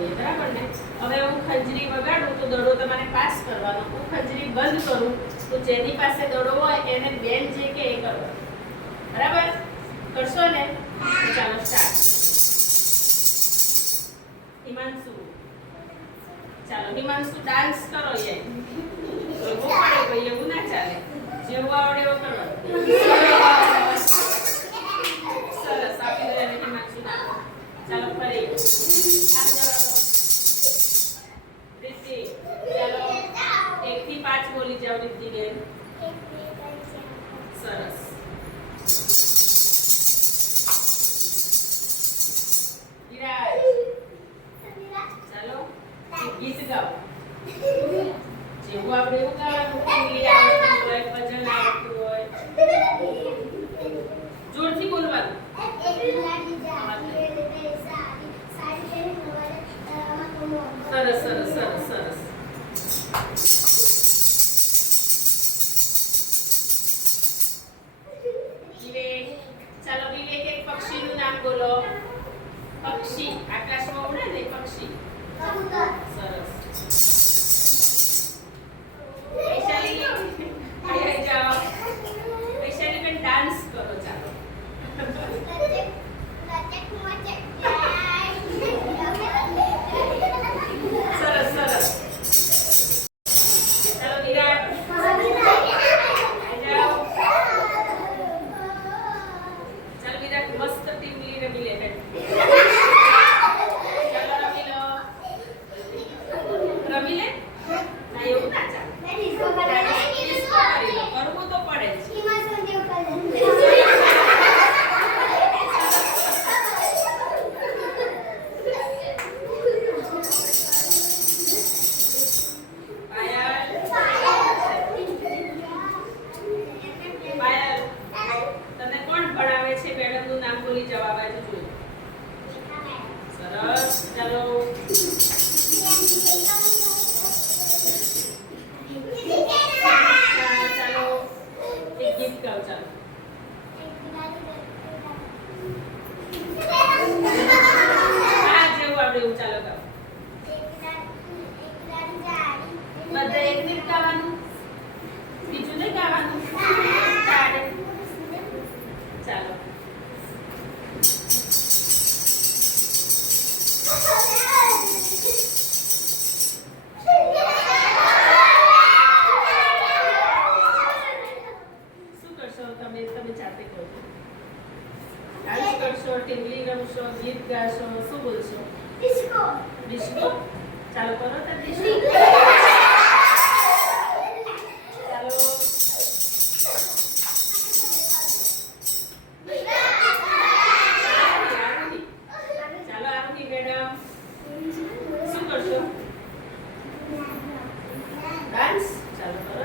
બનીએ, બરાબર ને? હવે હું ખંજરી વગાડું તો દડો તમારે પાસ કરવાનો. હું ખંજરી બંધ કરું તો જેની પાસે દડો હોય એને બેન જે કે એ કરવાનો. બરાબર? કરશો ને? ચાલો સ્ટાર્ટ. હિમાંશુ, ચાલો હિમાંશુ ડાન્સ કરો. એવું પડે ભાઈ, એવું ના ચાલે. જેવું આવડે એવું કરવાનું. સરસ, આપી દો એને હિમાંશુ નાખો. ચાલો ફરી આમ જવાનો. રીતિ, ચાલો 1 થી 5 બોલી જાઓ રીતિ બેન. સરસ. વિરાજ, ચાલો એક ગીત ગાઓ. જેવું આપણે એવું ગાવાનું. ટીંગલી આવડતું હોય, ભજન આવડતું હોય, જોરથી બોલવાનું. સરસ સરસ સરસ સરસ. વિવેક, ચાલો વિવેક એક પક્ષીનું નામ બોલો. પક્ષી આકાશમાં ઉડે ને પક્ષી. સરસ. વૈશાલી, અહીં જાઓ. વૈશાલી બેન ડાન્સ કરો. ચાલો સરસ સરસ. ચાલો વિરાટ, અહીં જાઓ. ચાલો વિરાટ મસ્ત ટીમલી રમી લે બેન. ચાલો રમી લો. રમી લે ના, એવું ના ચાલે. કરવું તો પડે જ. પાયલ, તને કોણ ભણાવે છે? મેડમનું નામ બોલી જવાબ આપજો. સરસ. ચાલો ચાલો એક ગીત ગાઓ. ચાલો હા, જેવું આપણે એવું. ચાલો ગાઓ. બધા એક ગીત ગાવાનું, બીજું નહીં ગાવાનું. ચાલો શું કરશો તમે? તમે જાતે કહો. ડાન્સ કરશો, ટીંગલી રમશો, ગીત ગાશો, શું બોલશો? ડિસ્કો. ડિસ્કો. ચાલો કરો તો ડિસ્કો. ચાલો ચાલો આરતી મેડમ શું કરશો? ડાન્સ. ચાલો કરો.